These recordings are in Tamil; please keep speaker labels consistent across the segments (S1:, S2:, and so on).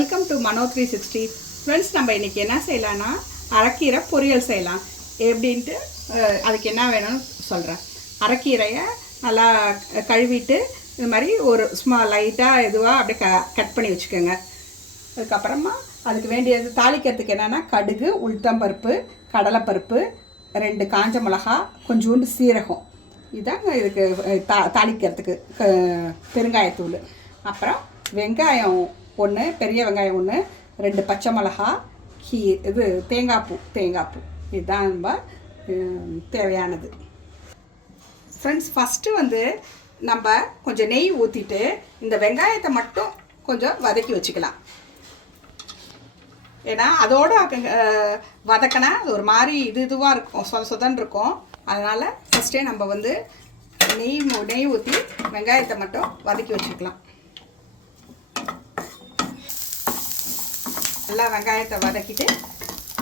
S1: மனோ த்ரீ சிக்ஸ்டி ஃப்ரெண்ட்ஸ் நம்ம இன்றைக்கி என்ன செய்யலாம்னா அரைக்கீரை பொரியல் செய்யலாம். எப்படின்ட்டு அதுக்கு என்ன வேணும்னு சொல்கிறேன் அரைக்கீரையை நல்லா கழுவிட்டு இது மாதிரி ஒரு சும்மா லைட்டாக இதுவாக அப்படியே க கட் பண்ணி வச்சுக்கோங்க. அதுக்கப்புறமா அதுக்கு வேண்டியது தாளிக்கிறதுக்கு என்னென்னா கடுகு உளுத்தம்பருப்பு கடலைப்பருப்பு ரெண்டு காஞ்ச மிளகா கொஞ்சோண்டு சீரகம். இதாங்க இதுக்கு தா தாளிக்கிறதுக்கு க- பெருங்காயத்தூள். அப்புறம் வெங்காயம் ஒன்று பெரிய வெங்காயம் ஒன்று ரெண்டு பச்சை மிளகா கீ இது தேங்காய் பூ தேங்காய் பூ இதுதான் நம்ம தேவையானது. ஃப்ரெண்ட்ஸ் ஃபஸ்ட்டு வந்து நம்ம கொஞ்சம் நெய் ஊற்றிட்டு இந்த வெங்காயத்தை மட்டும் கொஞ்சம் வதக்கி வச்சுக்கலாம். ஏன்னா அதோட வதக்கினா அது ஒரு மாதிரி இது இதுவாக இருக்கும் சொத சொதன்னு இருக்கும். அதனால் ஃபஸ்ட்டே நம்ம வந்து நெய் நெய் ஊற்றி வெங்காயத்தை மட்டும் வதக்கி வச்சுக்கலாம். நல்லா வெங்காயத்தை வதக்கிட்டு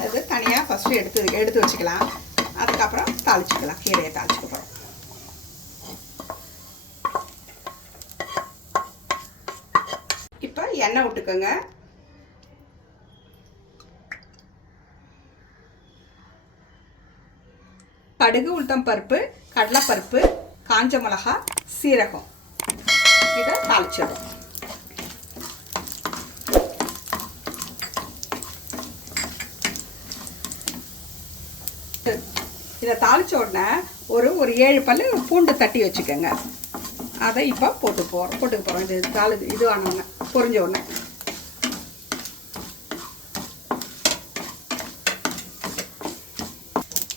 S1: அது தனியாக ஃபஸ்ட்டு எடுத்து எடுத்து வச்சுக்கலாம். அதுக்கப்புறம் தாளிச்சுக்கலாம். கீரையை தாளிச்சுக்க போகிறோம் இப்போ எண்ணெய் விட்டுக்கோங்க. கடுகு உளுத்தம் பருப்பு கடலைப்பருப்பு காஞ்ச மிளகா சீரகம். இதை தாளிச்சிடுறோம் இதை தாளித்த உடனே ஒரு ஒரு ஏழு பல்லு பூண்டு தட்டி வச்சுக்கோங்க. அதை இப்போ போட்டு போகிறோம் போட்டுக்க போகிறோம் இது தாளி இது ஆனோடனே பொரிஞ்ச உடனே.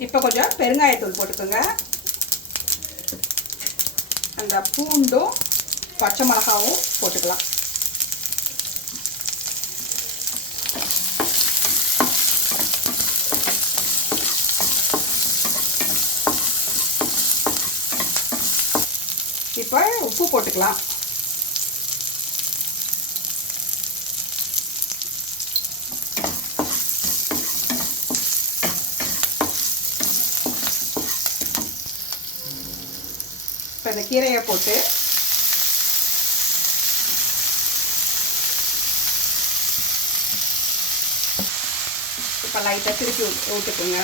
S1: இப்போ கொஞ்சம் பெருங்காயத்தூள் போட்டுக்கோங்க. அந்த பூண்டும் பச்சை மிளகாவும் போட்டுக்கலாம். இப்போ உப்பு போட்டுக்கலாம். இப்போ இந்த கீரையை போட்டு இப்போ லைட்டாக திருப்பி ஊற்றுக்கோங்க விட்டுக்குங்க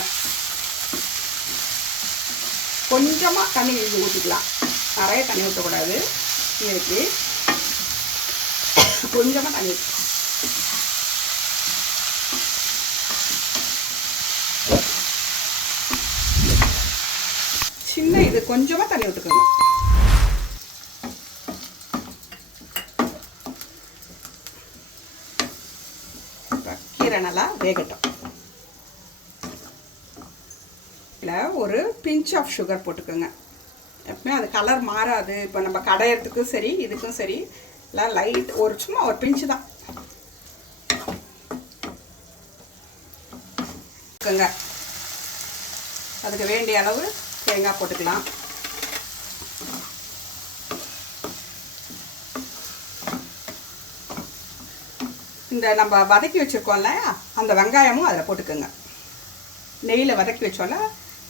S1: கொஞ்சமாக தண்ணி ஊற்றிக்கலாம் நிறைய தண்ணி ஊற்றக்கூடாது கீரைக்கு கொஞ்சமாக தண்ணி சின்ன இது கொஞ்சமாக தண்ணி ஊற்றுக்கணும் கீரை நல்லா வேகட்டும். இதில் ஒரு பிஞ்ச் ஆஃப் சுகர் போட்டுக்கோங்க. எப்பவுமே அது கலர் மாறாது. இப்போ நம்ம கடையிறதுக்கும் சரி இதுக்கும் சரி எல்லாம் லைட் ஒரு சும்மா ஒரு பிஞ்சு தான். அதுக்கு வேண்டிய அளவு தேங்காய் போட்டுக்கலாம். இந்த நம்ம வதக்கி வச்சுருக்கோம்ல அந்த வெங்காயமும் அதில் போட்டுக்கோங்க. நெய்யில் வதக்கி வச்சோன்னா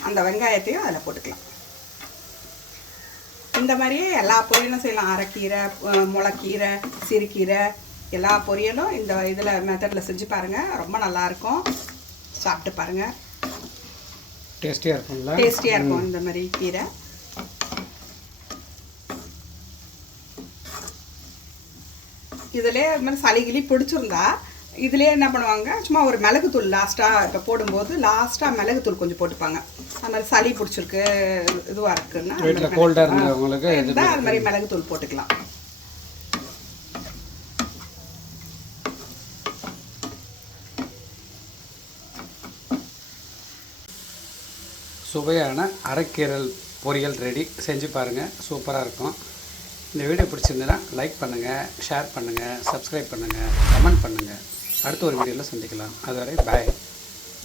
S1: அந்த வெங்காயத்தையும் அதில் போட்டுக்கலாம். இந்த மாதிரியே எல்லா பொரியலும் செய்யலாம். அரைக்கீரை முளைக்கீரை சிறுகீரை எல்லா பொரியலும் இந்த இதில் மெத்தடில் செஞ்சு பாருங்கள் ரொம்ப நல்லாயிருக்கும் சாப்பிட்டு பாருங்கள்
S2: டேஸ்டியாக இருக்கும்ல?
S1: டேஸ்டியாக இருக்கும் இந்த மாதிரி கீரை. இதிலே இது மாதிரி சளி கிளி பிடிச்சிருந்தா இதுலேயே என்ன பண்ணுவாங்க? சும்மா ஒரு மிளகுத்தூள் லாஸ்ட்டாக இப்போ போடும்போது லாஸ்ட்டாக மிளகுத்தூள் கொஞ்சம் போட்டுப்பாங்க. அது மாதிரி சளி பிடிச்சிருக்கு இதுவாக இருக்குன்னா
S2: வீட்டில் கோல்டாக இருந்தவங்களுக்கு
S1: இருந்தால் அது மாதிரி மிளகுத்தூள் போட்டுக்கலாம்.
S2: சுவையான அரைக்கீரல் பொரியல் ரெடி செஞ்சு பாருங்கள் சூப்பராக இருக்கும். இந்த வீடியோ பிடிச்சிருந்ததுன்னா லைக் பண்ணுங்கள் ஷேர் பண்ணுங்கள் சப்ஸ்கிரைப் பண்ணுங்கள் கமெண்ட் பண்ணுங்கள் அடுத்த ஒரு வீடியோவில் சந்திக்கலாம். அதுவரை பாய்